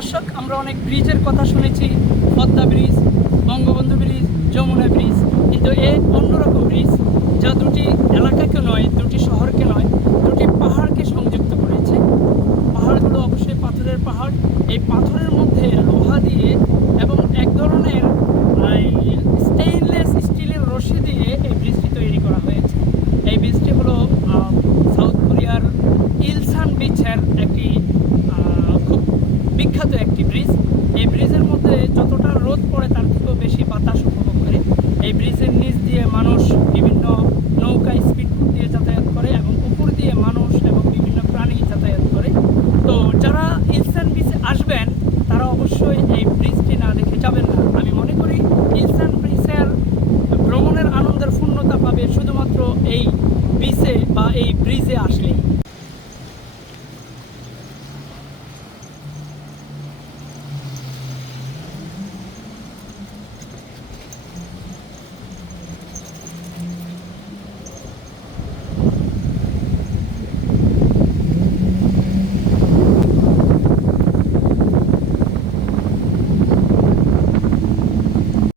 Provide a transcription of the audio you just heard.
দর্শক, আমরা অনেক ব্রিজের কথা শুনেছি, Padma bridge, Bangabandhu bridge, Jamuna bridge. কিন্তু এ অন্যরকম ব্রিজ, যা দুটি এলাকাকে নয়, দুটি শহরকে নয়, দুটি পাহাড়কে সংযুক্ত করেছে। পাহাড়গুলো অবশ্যই পাথরের পাহাড়। এই পাথরের মধ্যে লোহা দিয়ে এবং এক ধরনের স্টেইনলেস স্টিলের রশি দিয়ে এই ব্রিজটি তৈরি করা হয়েছে। এই ব্রিজটি হলো সাউথ কোরিয়ার ইলসান বিচের একটি বিখ্যাত একটি ব্রিজ। এই ব্রিজের মধ্যে যতটা রোদ পড়ে, তার থেকেও বেশি বাতাস উপভোগ করে। এই ব্রিজের নিচ দিয়ে মানুষ বিভিন্ন নৌকা, স্পিড দিয়ে যাতায়াত করে এবং উপর দিয়ে মানুষ এবং বিভিন্ন প্রাণী যাতায়াত করে। তো যারা ইলসান ব্রিজে আসবেন, তারা অবশ্যই এই ব্রিজটি না দেখে যাবেন না। আমি মনে করি ইলসান ব্রিজের ভ্রমণের আনন্দের পূর্ণতা পাবে শুধুমাত্র এই বিচে বা এই ব্রিজে আসলে